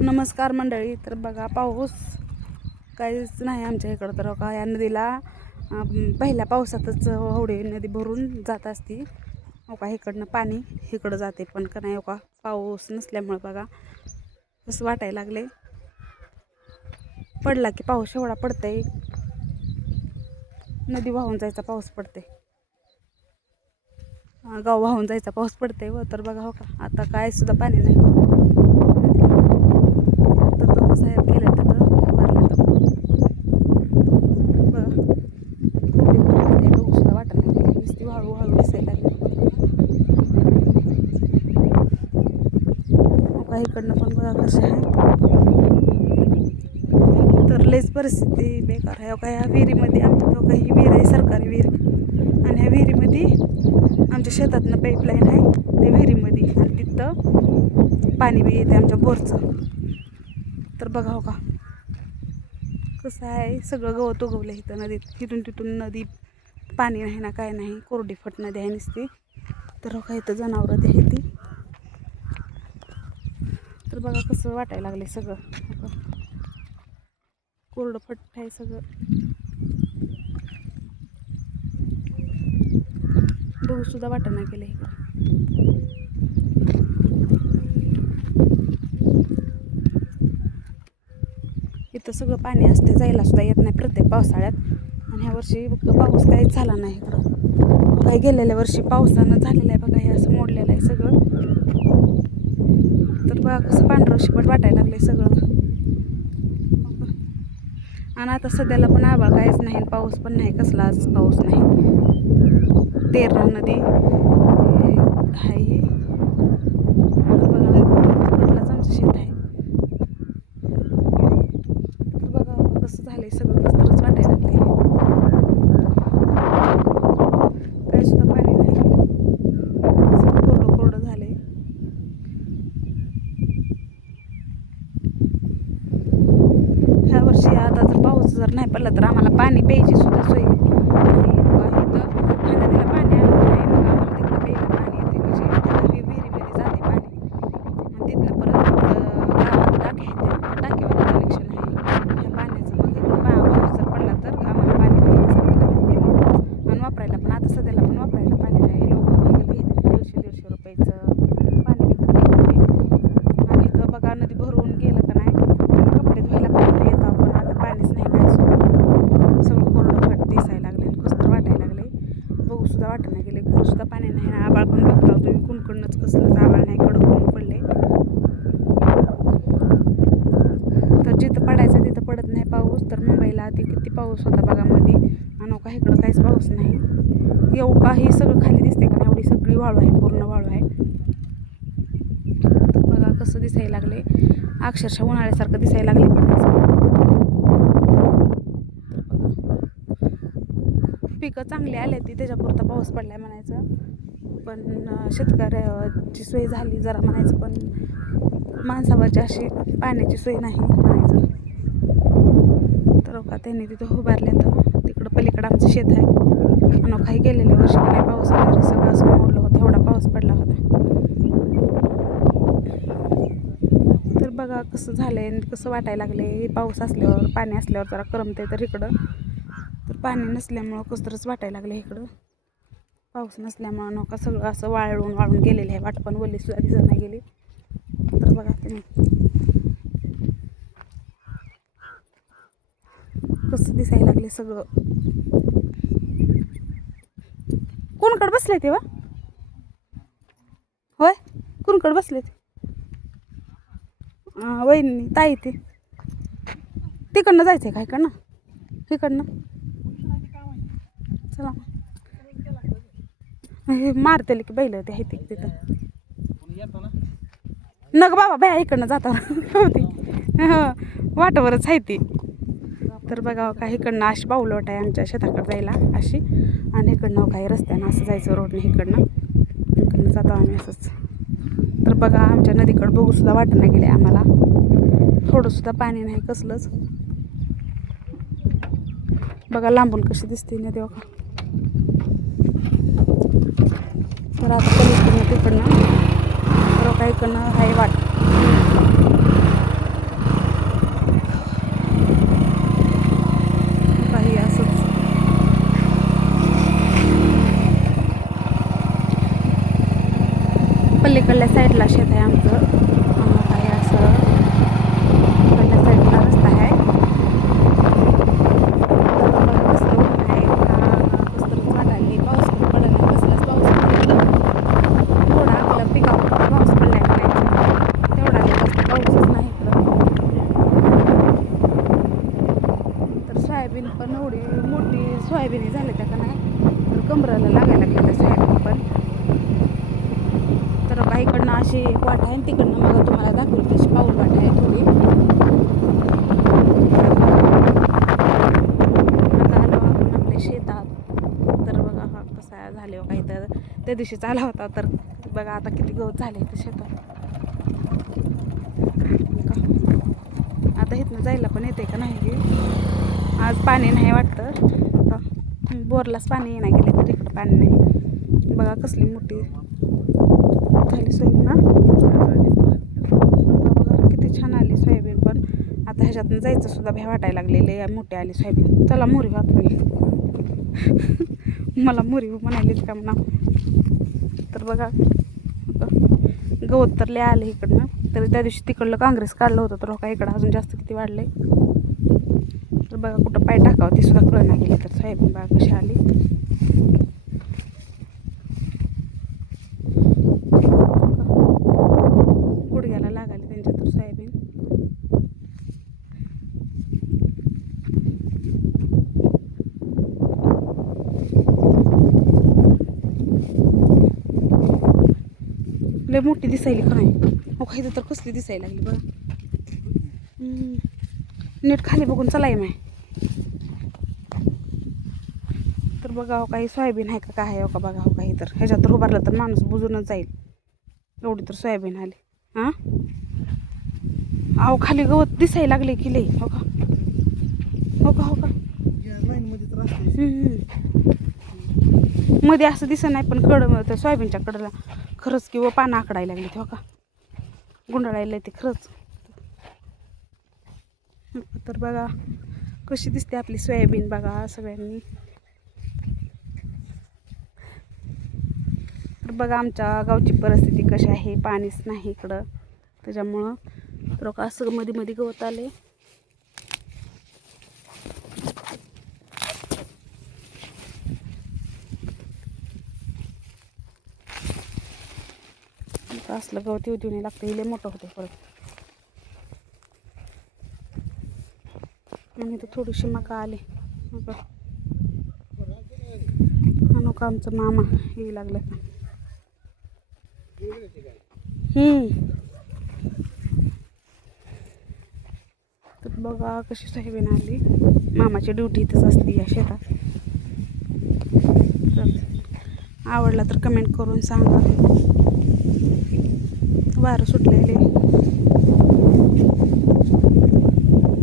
नमस्कार मंडळी. तर बघा, पाऊस काहीच नाही आमच्या इकडं. तर का या नदीला पहिल्या पावसातच होडी नदी भरून जात असती. हो का, इकडनं पाणी इकडं जाते, पण का नाही हो का, पाऊस नसल्यामुळे बघा कसं वाटायला लागले. पडला की पाऊस एवढा पडतंय, नदी वाहून जायचा पाऊस पडते, गाव वाहून जायचा पाऊस पडते. व तर बघा हो का, आता काय सुद्धा पाणी नाही. तर तो साहेब गेला तिथं उभारला. तर बघा बघू सुद्धा वाटत नाही, नुसती हळूहळू दिसायला लागली. काही इकडनं पण बघा कसं आहे. तर लईच परिस्थिती बेकार आहे. का ह्या विहिरीमध्ये आमच्या तो काही विहीर आहे, सरकारी विहीर, आणि ह्या विहिरीमध्ये आमच्या शेतातनं पाईपलाईन आहे त्या विहिरीमध्ये, आणि तिथं पाणी बी येते आमच्या बोरचं. तर बघा हो का कसं आहे, सगळं गवत उगवलं इथं नदीत. इथून तिथून नदी पाणी नाही ना, काय नाही, कोरडी फट नदी आहे नुसती. तर हो का इथं जनावरं ते आहे ती. तर बघा कसं वाटायला लागले सगळं, कोरडं फट आहे सगळं. बघू सुद्धा वाटणं गेलं इकडं. इथं सगळं पाणी असते, जायला सुद्धा येत नाही प्रत्येक पावसाळ्यात. आणि ह्या वर्षी पाऊस काहीच झाला नाही इकडं. काही गेलेल्या वर्षी पावसानं झालेलं आहे बघा, हे असं मोडलेलं आहे सगळं. तर बघा कसं पांढरं शिपट वाटायला लागले सगळं. आणि आता सध्याला पण आभाळ काहीच नाही, पाऊस पण नाही, कसलाच पाऊस नाही. तेरणा नदी आहे, बघा पडलाच आमचं शेत आहे. बघा कसं झालंय सगळं, कसं तरच वाटायला लागले. काय सुद्धा पाणी नाही, सगळं कोरडं कोरडं झालंय. ह्या वर्षी आता जर पाऊस जर नाही पडला तर आम्हाला पाणी प्यायची सुद्धा सोय नाही. नदीला पाणी आलं नाही, मग आम्हाला तिकडं प्यायला पाणी येते, म्हणजे विहिरीमध्ये जाते पाणी, आणि तिथनं परत गावात टाकी येते, टाकीवर कनेक्शन आहे ह्या पाण्याचं. मग इकडं पाऊस जर पडला तर आम्हाला पाणी प्यायला भेटते आणि वापरायला पण. आता सध्याला पण वापरायला पाणी नाही, लोक विकत घेतात 150-150 रुपयाचं पाणी विकत घेतात. आणि इथं बघा नदी भरून गेलं का नाही, कपडे धुवायला पण येतात, पण आता पाणीच नाही काय सुद्धा. सगळं कोरडं फट दिसायला लागले आणि कसं तर वाटायला लागले. बघू सुद्धा वाटत नाही गेले, कुठं सुद्धा पाणी नाही. ना आबाळ पण बघता तुम्ही, कुणकडनंच कसलंच आबाळ नाही, कडक ऊन पडले. तर जिथं पडायचं तिथं पडत नाही पाऊस. तर मुंबईला आधी किती पाऊस होता बघा मध्ये, आणि का इकडं काहीच पाऊस नाही. एवढं काही सगळं खाली दिसते का, एवढी सगळी वाळू आहे, पूर्ण वाळू आहे. बघा कसं दिसायला लागले, अक्षरशः उन्हाळ्यासारखं दिसायला लागले. पिकं चांगली आली ती, त्याच्यापुरता पाऊस पडलाय म्हणायचं. पण शेतकऱ्याची सोय झाली जरा म्हणायचं, पण माणसावाची अशी पाण्याची सोय नाही म्हणायचं. तर का त्यांनी तिथं उभारले, तर तिकडं पलीकडं आमचं शेत आहे. आणि काही गेलेल्या वर्षी काही पाऊस आल्यावर सगळं असं मोडलं होतं, एवढा पाऊस पडला होता. तर बघा कसं झालंय, कसं वाटायला लागले. पाऊस असल्यावर, पाणी असल्यावर जरा करमते, तर इकडं तर पाणी नसल्यामुळं कसं तरच वाटायला लागले. इकडं पाऊस नसल्यामुळं नका सगळं असं वाळून वाळून गेलेलं आहे, वाट पण वल्ली सुद्धा दिसत नाही गेली. तर बघा तुम्ही कसं दिसायला लागले सगळं. कोणकडे बसले ते वा, होय कोणकडे बसले ते? वहिनी ताई ते तिकडनं जायचंय का इकडनं? इकडनं चला, मारतेले की बैल ते आहे तिथं. नग बाबा बाया इकडनं जाता होती, वाटावरच आहे ती. तर बघा का इकडनं अशी बावलोट आहे आमच्या शेताकडे जायला अशी, आणि इकडनं काही रस्त्यानं असं जायचं रोडने, इकडनं जातो आम्ही असंच. तर बघा आमच्या नदीकडं बघू सुद्धा वाटणं गेले आम्हाला, थोडंसुद्धा पाणी नाही कसलंच. बघा लांबून कशी दिसते नदी बघा. तर आता तिकडनं तर इकडनं आहे वाट. सोयाबीन झाले त्या का नाही तर कमराला लागायला लागल्या त्या सोयाबीन पण. तर बघा इकडनं अशी वाट आहे आणि तिकडनं मग तुम्हाला दाखवली तशी पाऊल वाट आहे थोडी. आता आलो आपण आपल्या शेतात. तर बघा हा कसा झाले काही तर त्या दिवशी आला होता तर बघा आता किती गवत झाले ते शेतात. आता इथनं जायला पण येते का नाही की आज पाणी नाही वाटतं. बोरलाच पाणी येणार गेले तर इकडं पाणी नाही. बघा कसली मोठी झाली सोयाबीन ना. बघा किती छान आली सोयाबीन पण. आता ह्याच्यातून जायचं सुद्धा भ्या वाटायला लागलेले मोठी आली सोयाबीन. चला मोरी वापरेल मला मोरी म्हणालीच का म्हणा. तर बघा गवत तर लय आले इकडनं. तरी त्या दिवशी तिकडलं काँग्रेस काढलं होतं तर का इकडं अजून जास्त किती वाढले. तर बघा कुठं पाय टाकावं ती सुद्धा कळना गेली. तर सोयाबीन बघा कशी आली. गुडघ्याला लागाली त्यांच्या तर सोयाबीन. लय मोठी दिसायली का नाही. हो काही तर कसली दिसायला लागली बघा. नीट खाली बघून चलाय माय. तर बघा हो काही सोयाबीन आहे का काय आहे का बघा हो काही तर ह्याच्यात तर उभारलं तर माणूस बुजूनच जाईल एवढी तर सोयाबीन आली. हां अहो खाली गवत दिसायला लागले की लई. हो का हो का हो का मध्ये असं दिसत नाही पण त्या सोयाबीनच्या कडला खरंच किंवा पानं आकडायला लागली हो का गुंडाळायला ते खरंच. तर बघा कशी दिसते आपली सोयाबीन बघा सगळ्यांनी. तर बघा आमच्या गावची परिस्थिती कशी आहे. पाणीच नाही इकडं त्याच्यामुळं तर का असं मध्ये मध्ये गवत आले. असलं गवत येऊ देऊ नाही लागतं. हिले मोठं होते परत. आणि तर थोडीशी मका आली का आमचं मामा येऊ लागलं. तर बघा कशी सोयाबीन आली. मामाची ड्युटी इथंच असते या शेतात. तर आवडला तर कमेंट करून सांगा. वारं सुटलेले.